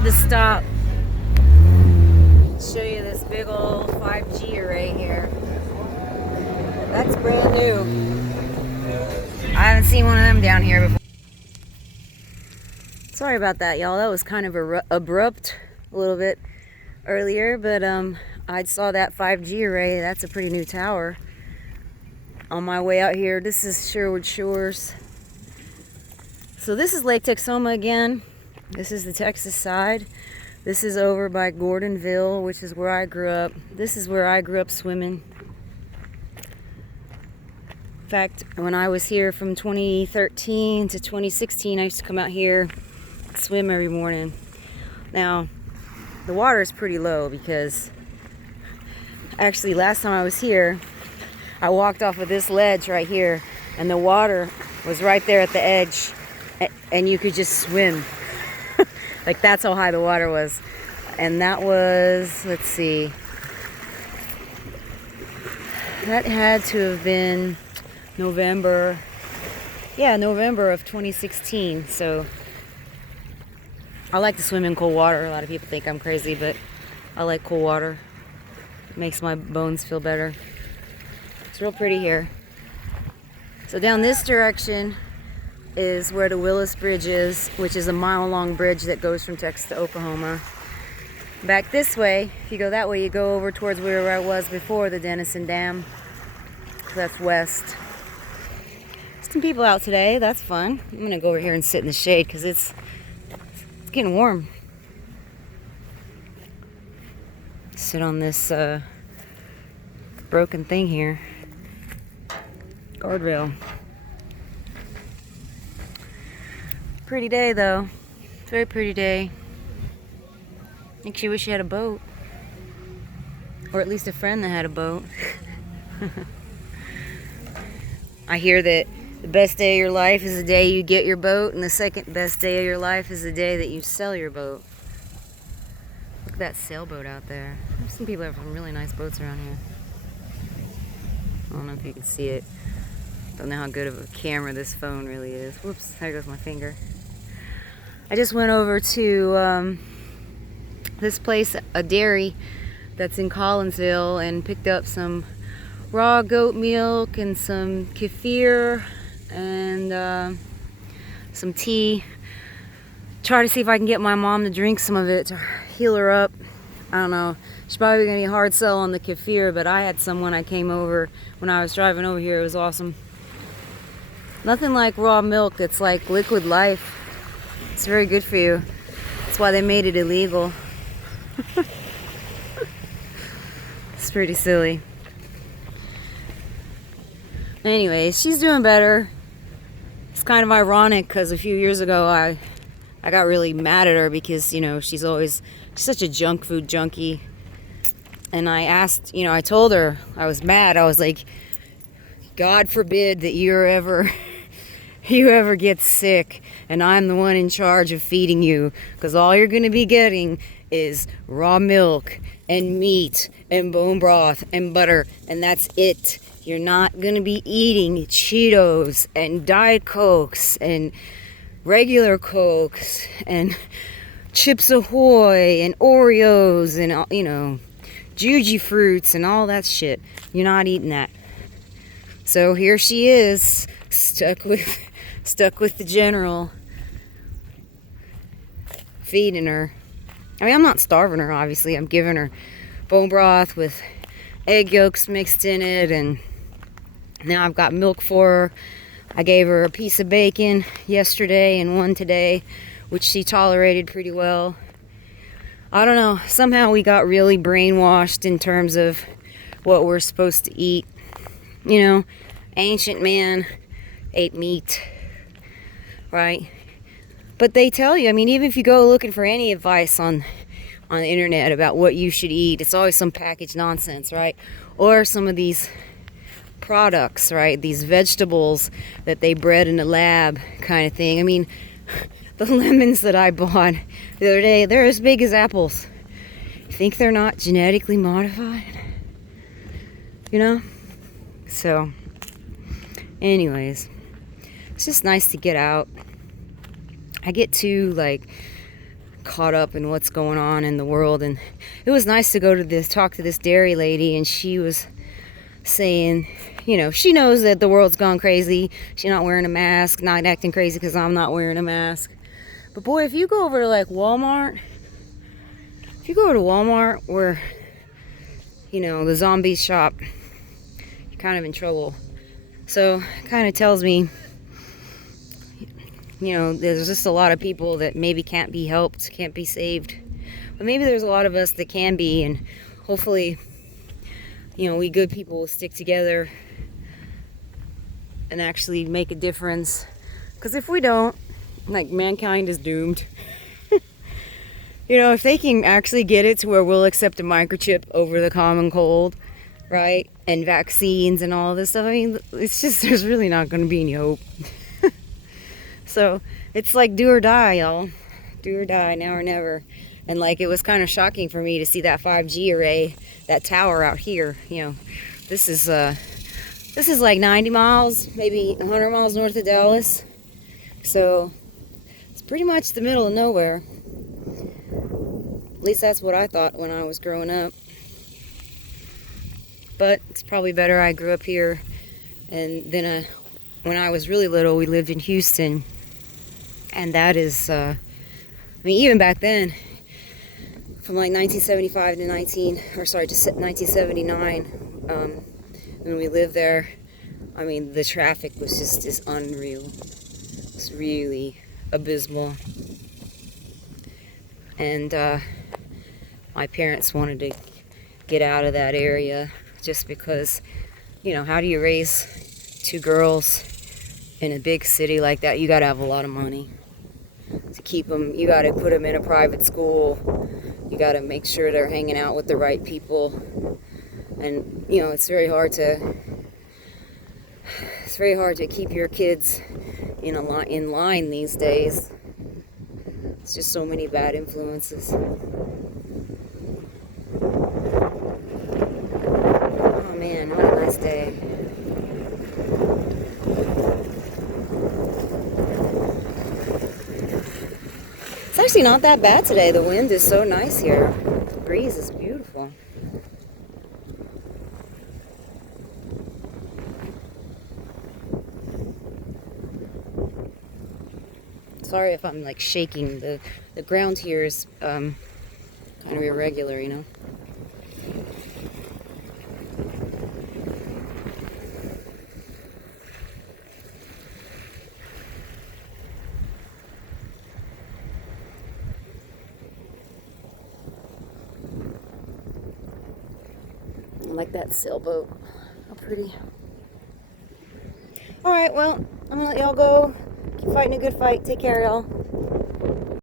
had to stop. Show you this big old 5G array here. That's brand new. I haven't seen one of them down here before. Sorry about that, y'all. That was kind of abrupt a little bit earlier, but I saw that 5G array. That's a pretty new tower. On my way out here, this is Sherwood Shores. So this is Lake Texoma again. This is the Texas side. This is over by Gordonville, which is where I grew up. This is where I grew up swimming. In fact, when I was here from 2013 to 2016, I used to come out here, swim every morning. Now, the water is pretty low because actually last time I was here, I walked off of this ledge right here, and the water was right there at the edge, and you could just swim. Like, that's how high the water was. And that was, let's see, that had to have been November of 2016. So I like to swim in cold water. A lot of people think I'm crazy, but I like cold water. It makes my bones feel better. It's real pretty here. So down this direction is where the Willis Bridge is, which is a mile-long bridge that goes from Texas to Oklahoma. Back this way, if you go that way, you go over towards where I was before, the Denison Dam. That's west. Some people out today. That's fun. I'm gonna go over here and sit in the shade because it's getting warm. Sit on this broken thing here. Guardrail. Pretty day though. It's a very pretty day. Makes you wish you had a boat. Or at least a friend that had a boat. I hear that the best day of your life is the day you get your boat, and the second best day of your life is the day that you sell your boat. Look at that sailboat out there. Some people have some really nice boats around here. I don't know if you can see it. Don't know how good of a camera this phone really is. Whoops, there goes my finger. I just went over to this place, a dairy that's in Collinsville, and picked up some raw goat milk and some kefir and some tea. Try to see if I can get my mom to drink some of it to heal her up. I don't know. She's probably gonna be a hard sell on the kefir, but I had some when I came over, when I was driving over here. It was awesome. Nothing like raw milk. It's like liquid life. It's very good for you. That's why they made it illegal. It's pretty silly. Anyways, she's doing better. It's kind of ironic because a few years ago I got really mad at her because, you know, she's such a junk food junkie. And I asked, you know, I told her I was mad. I was like, God forbid that you ever get sick and I'm the one in charge of feeding you, because all you're going to be getting is raw milk and meat and bone broth and butter, and that's it. You're not going to be eating Cheetos and Diet Cokes and regular Cokes and Chips Ahoy and Oreos and, you know, Juji fruits and all that shit. You're not eating that. So here she is, stuck with the general, feeding her. I mean, I'm not starving her, obviously. I'm giving her bone broth with egg yolks mixed in it, and now I've got milk for her. I gave her a piece of bacon yesterday and one today, which she tolerated pretty well. I don't know, somehow we got really brainwashed in terms of what we're supposed to eat. You know, ancient man ate meat, right? But they tell you, I mean, even if you go looking for any advice on the internet about what you should eat, it's always some packaged nonsense, right? Or some of these products, right? These vegetables that they bred in a lab kind of thing. I mean, the lemons that I bought the other day, they're as big as apples. You think they're not genetically modified? You know? So, anyways, it's just nice to get out. I get too, like, caught up in what's going on in the world. And it was nice to go to this, talk to this dairy lady, and she was saying, you know, she knows that the world's gone crazy. She's not wearing a mask, not acting crazy because I'm not wearing a mask. But boy, if you go over to like Walmart, if you go to Walmart where, you know, the zombies shop, you're kind of in trouble. So it kind of tells me, you know, there's just a lot of people that maybe can't be helped, can't be saved. But maybe there's a lot of us that can be, and hopefully, you know, we good people will stick together and actually make a difference. Because if we don't, like, mankind is doomed. You know, if they can actually get it to where we'll accept a microchip over the common cold, right, and vaccines and all this stuff, I mean, it's just, there's really not going to be any hope. So it's like do or die, y'all. Do or die, now or never. And like, it was kind of shocking for me to see that 5G array, that tower out here. You know, this is like 90 miles, maybe 100 miles north of Dallas. So it's pretty much the middle of nowhere. At least that's what I thought when I was growing up. But it's probably better I grew up here. And then when I was really little, we lived in Houston. And that is, I mean, even back then, from like 1975 to 1979, when we lived there, I mean, the traffic was just unreal. It's really abysmal. And my parents wanted to get out of that area just because, you know, how do you raise two girls in a big city like that? You got to have a lot of money to keep them. You got to put them in a private school. You got to make sure they're hanging out with the right people. And, you know, it's very hard to keep your kids in line these days. It's just so many bad influences. Oh man, what a nice day. It's actually not that bad today. The wind is so nice here. The breeze is beautiful. Sorry if I'm like shaking. The ground here is kind of irregular, you know. I like that sailboat. How pretty. Alright, well, I'm gonna let y'all go. Keep fighting a good fight. Take care, y'all.